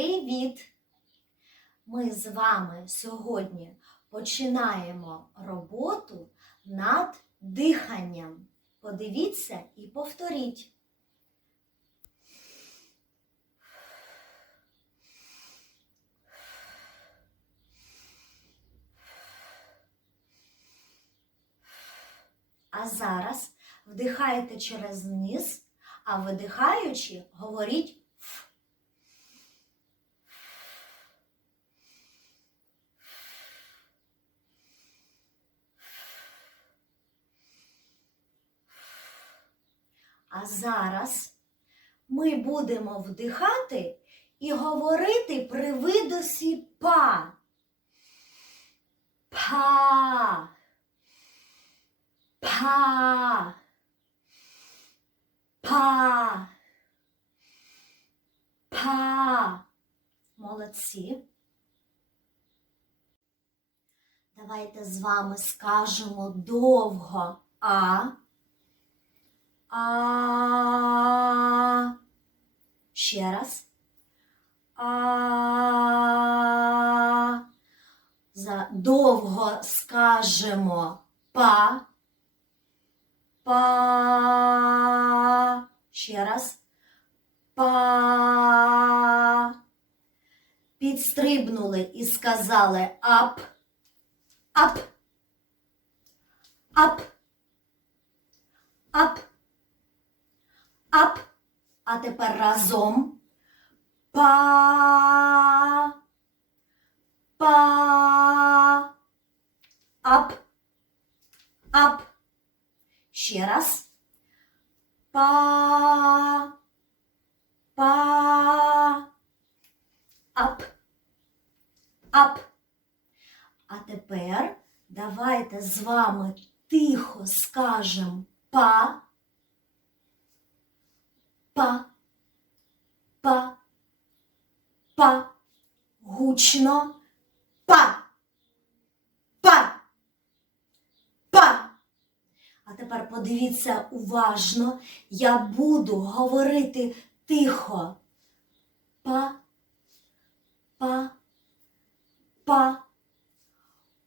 Привіт! Ми з вами сьогодні починаємо роботу над диханням. Подивіться і повторіть. А зараз вдихаєте через низ, а видихаючи, говоріть А зараз ми будемо вдихати і говорити при видосі па. Па. Па. Па. Па. Молодці. Давайте з вами скажемо довго А. А. Ще раз. А. Довго скажемо па. Па. Ще раз. Па. Підстрибнули і сказали ап. Ап. Ап. Ап. Ап. А тепер разом. Па. Па. Ап. Ап. Ще раз. Па. Па. Ап. Ап. А тепер давайте з вами тихо скажемо па. Па. Па. Па. Гучно. Па. Па. Па. А тепер подивіться уважно. Я буду говорити тихо. Па. Па. Па.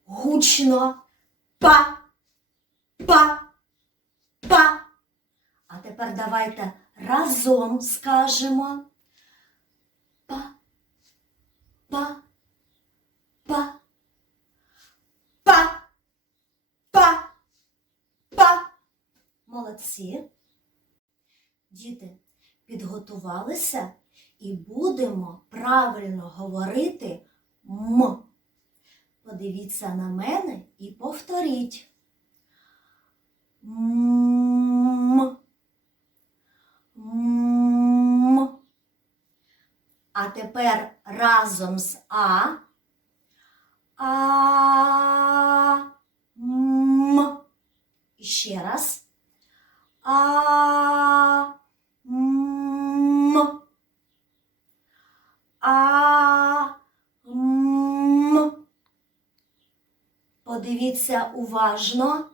Гучно. Па. Па. Па. А тепер давайте разом скажемо. Па. Па. Па. Па. Па. Па. Молодці. Діти, підготувалися і будемо правильно говорити М. Подивіться на мене і повторіть. М. М. А тепер разом з А. А. М. Ще раз. А. М. А. М. Подивіться уважно.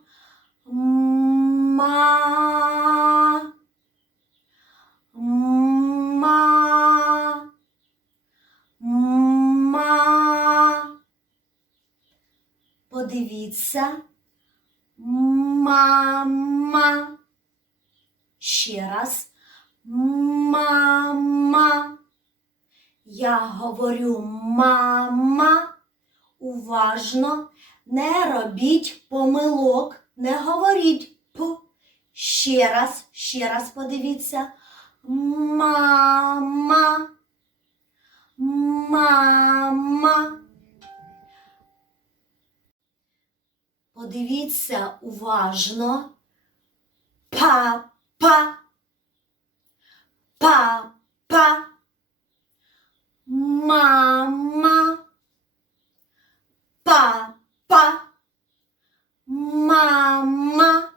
Ма. Ма. Ма. Подивіться. Мама. Ще раз. Мама. Я говорю мама. Уважно. Не робіть помилок. Не говоріть п. Ще раз, ще раз подивіться. Мама. Мама. Подивіться уважно. Папа. Папа. Мама. Папа. Мама.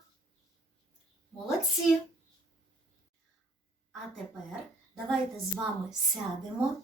Молодці. А тепер давайте з вами сядемо.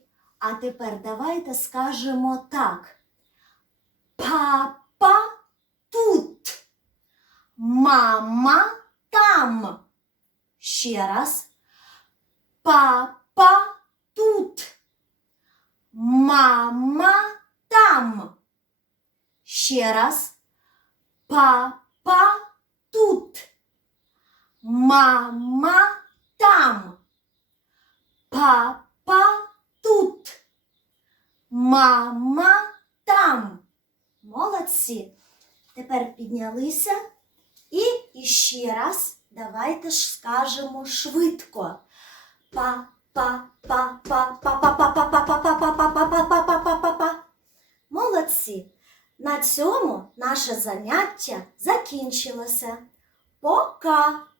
А тепер давайте скажемо так. Папа тут. Мама там. Ще раз. Папа тут. Мама там. Ще раз. Папа тут. Мама там. Папа тут. Мама там. Молодці. Тепер піднялися і іще раз давайте ж скажемо швидко. Па па па па па па па па па па па па па па па па па па па Молодці. На цьому наше заняття закінчилося. Пока!